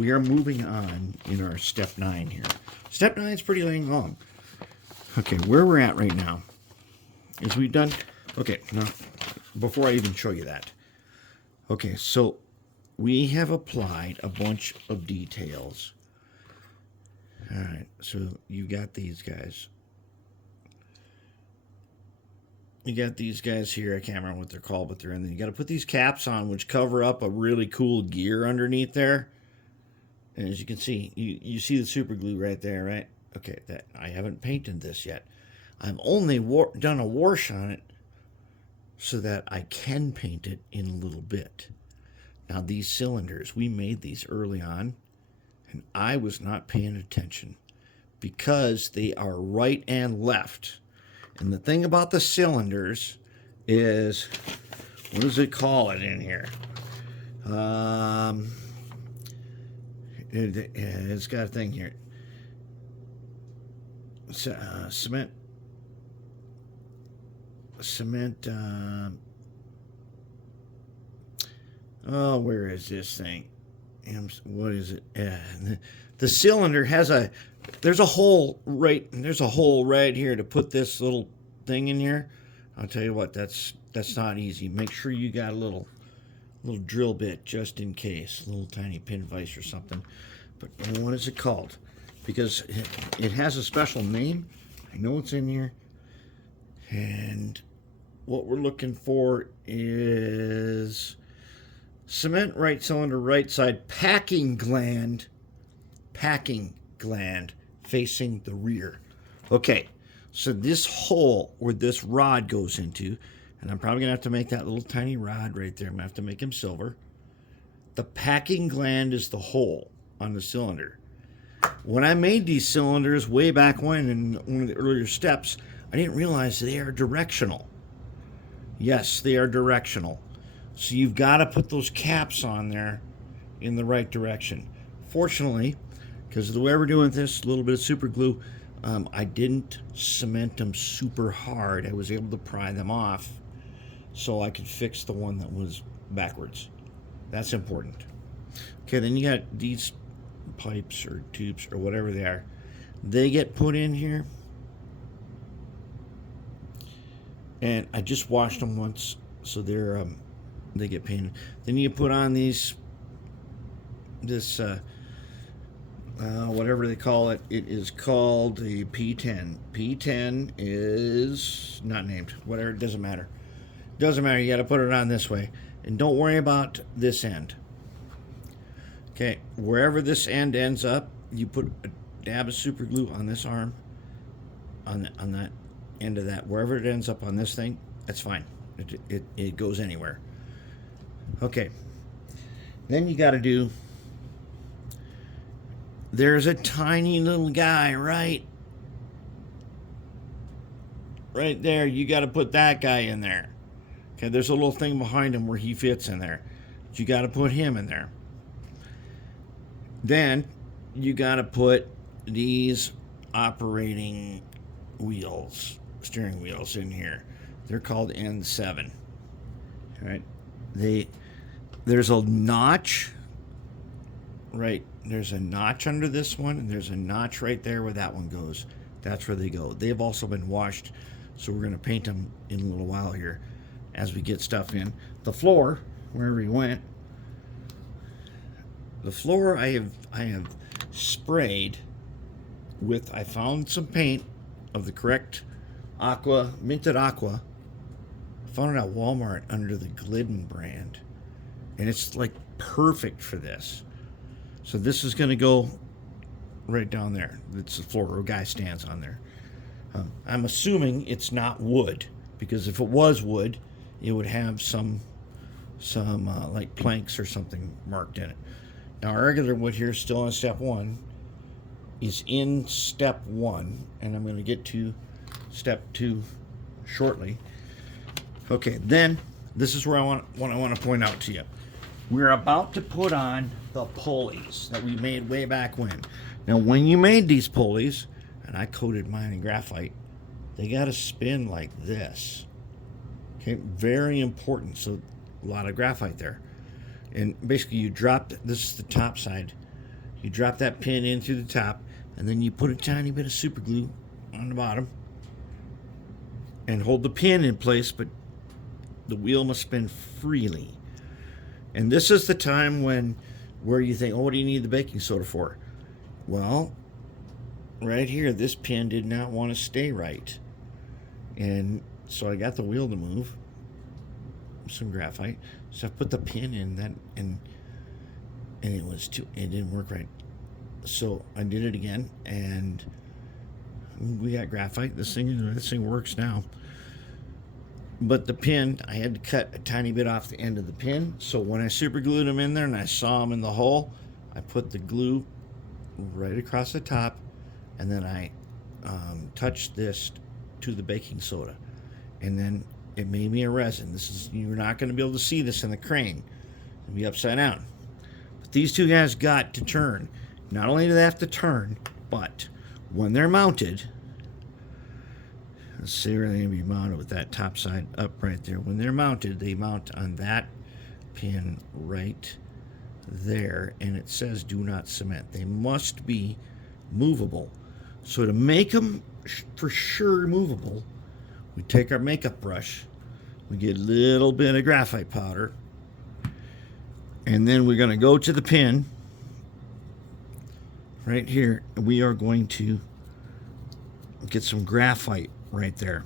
we are moving on in our step 9 here. Step 9 is pretty dang long. Okay, where we're at right now is we've done... Okay, now, before I even show you that. Okay, so we have applied a bunch of details. All right, so you got these guys. You got these guys here. I can't remember what they're called, but they're in there. You got to put these caps on, which cover up a really cool gear underneath there. And as you can see, you see the super glue right there, right? Okay, that I haven't painted this yet. I've only done a wash on it so that I can paint it in a little bit. Now, these cylinders, we made these early on, and I was not paying attention because they are right and left. And the thing about the cylinders is, what does it call it in here? It's got a thing here. Cement. Where is this thing? What is it? The cylinder has there's a hole right here to put this little thing in here. I'll tell you what, that's not easy. Make sure you got a little drill bit just in case, a little tiny pin vise or something. But what is it called? Because it has a special name. I know it's in here. And what we're looking for is cement right cylinder right side packing gland facing the rear. Okay, so this hole where this rod goes into, and I'm probably gonna have to make that little tiny rod right there. I'm gonna have to make him silver. The packing gland is the hole on the cylinder. When I made these cylinders way back when in one of the earlier steps, I didn't realize they are directional. Yes, they are directional. So you've got to put those caps on there in the right direction. Fortunately, because of the way we're doing this, a little bit of super glue, I didn't cement them super hard. I was able to pry them off so I could fix the one that was backwards. That's important. Okay, then you got these pipes or tubes or whatever they are. They get put in here. And I just washed them once, so they get painted. Then you put on this whatever they call it. It is called the P10. P10 is not named. Whatever, it doesn't matter. Doesn't matter. You got to put it on this way, and don't worry about this end. Okay, wherever this end ends up, you put a dab of super glue on this arm, on that end of that. Wherever it ends up on this thing, that's fine. It goes anywhere. Okay. Then you got to do. There's a tiny little guy right there. You got to put that guy in there. Okay, there's a little thing behind him where he fits in there. But you got to put him in there. Then you got to put these operating wheels, steering wheels in here. They're called N7. All right. There's a notch, right? There's a notch under this one, and there's a notch right there where that one goes. That's where they go. They've also been washed, so we're going to paint them in a little while here as we get stuff in. The floor, wherever you went, the floor I have sprayed with, I found some paint of the correct aqua, minted aqua. I found it at Walmart under the Glidden brand. And it's like perfect for this. So this is going to go right down there. It's the floor where a guy stands on there. I'm assuming it's not wood, because if it was wood, it would have some like planks or something marked in it. Now, our regular wood here is still on step 1. Is in step 1, and I'm going to get to step 2 shortly. Okay, then this is where I want to point out to you. We're about to put on the pulleys that we made way back when. Now, when you made these pulleys, and I coated mine in graphite, they got to spin like this. Okay, very important. So a lot of graphite there. And basically you drop, this is the top side. You drop that pin in through the top, and then you put a tiny bit of super glue on the bottom and hold the pin in place, but the wheel must spin freely. And this is the time where you think, oh, what do you need the baking soda for? Well, right here, this pin did not want to stay right. And so I got the wheel to move, some graphite. So I put the pin in that, and it didn't work right. So I did it again, and we got graphite. This thing works now. But the pin, I had to cut a tiny bit off the end of the pin. So when I super glued them in there and I saw them in the hole, I put the glue right across the top, and then I touched this to the baking soda, and then it made me a resin. You're not going to be able to see this in the crane. It'll be upside down. But these two guys got to turn. Not only do they have to turn, but when they're mounted, let's see where they're going to be mounted with that top side up right there. When they're mounted, they mount on that pin right there, and it says do not cement. They must be movable. So to make them for sure movable, we take our makeup brush, we get a little bit of graphite powder, and then we're going to go to the pin right here, and we are going to get some graphite right there.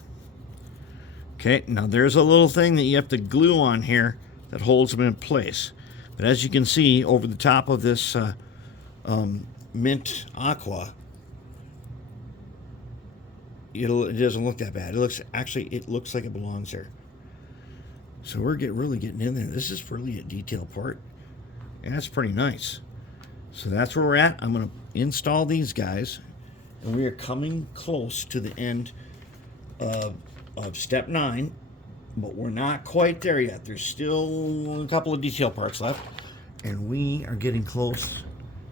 Okay, now there's a little thing that you have to glue on here that holds them in place. But as you can see, over the top of this mint aqua, it doesn't look that bad. It looks like it belongs there. So we're really getting in there. This is really a detailed part, and that's pretty nice. So that's where we're at. I'm going to install these guys, and we are coming close to the end of step 9, but we're not quite there yet. There's still a couple of detail parts left, and we are getting close.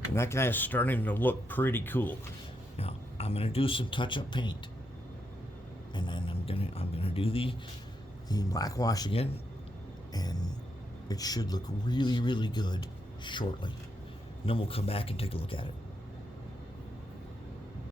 And that guy is starting to look pretty cool. Now I'm going to do some touch-up paint, and then I'm gonna do the black wash again, and it should look really, really good shortly. And then we'll come back and take a look at it.